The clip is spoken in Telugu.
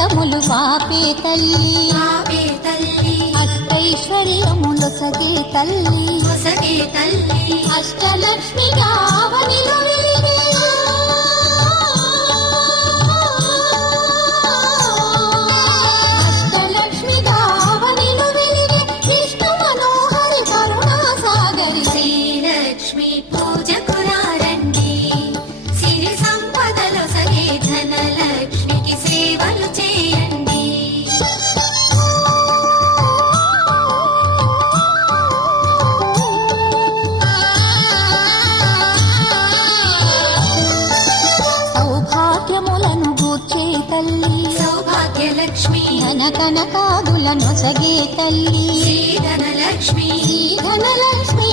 కష్టములు పాపే తల్లి అష్టైశ్వర్యములొసగే తల్లి అష్టలక్ష్మిగా అవనిలో వెలిగే అష్టలక్ష్మిగా అవనిలో వెలిగే విష్ణు మనోహరి కరుణా సాగరి శ్రీలక్ష్మి పూజకు రండి సిరి సంపదలు సగే ధనలక్ష్మికి సేవలు చేయండి. సౌభాగ్యములను గూర్చే తల్లి సౌభాగ్యలక్ష్మి ధనకనకాదులను సగే తల్లి శ్రీ ధనలక్ష్మి ధనలక్ష్మి